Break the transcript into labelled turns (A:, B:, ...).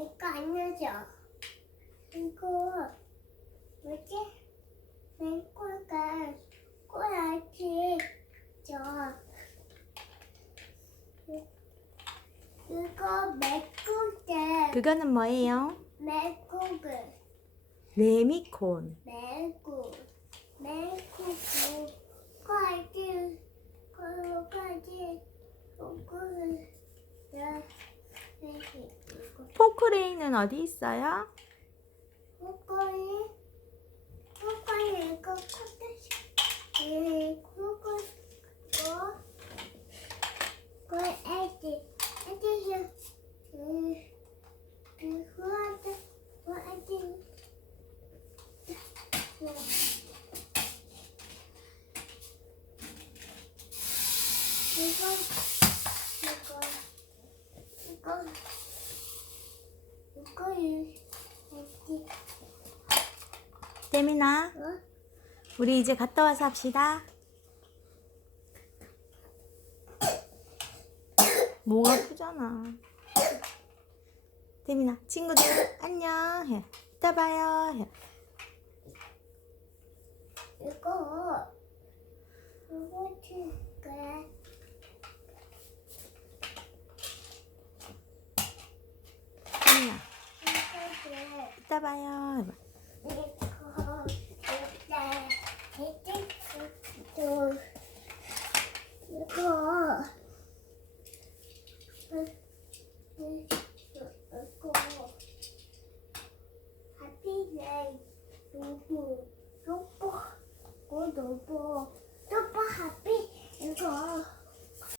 A: 이거 아니죠? 이거 뭐지? 맹골가 꼬라지 저 이거 맥국대
B: 그거는 뭐예요?
A: 맥국을
B: 레미콘.
A: 맥국 맥국을 꼬라지 꼬라지 꼬라지
B: 포크레인은 어디 있어요?
A: 꼬꼬리 꼬꼬리 이거 에 꼬꼬리 꼬 꼬, 애기 애기 이거 이거 이거
B: 태민아,
A: 어?
B: 우리 이제 갔다 와서 합시다. 목 아프잖아. 태민아, 친구들 안녕 해. 이따 봐요 해.
A: 이거 이거 줄게.
B: 태민아,
A: 이따 봐요. 이거 이거
B: 이거 하피네 로보 로보 고 로보 로보 하피 이거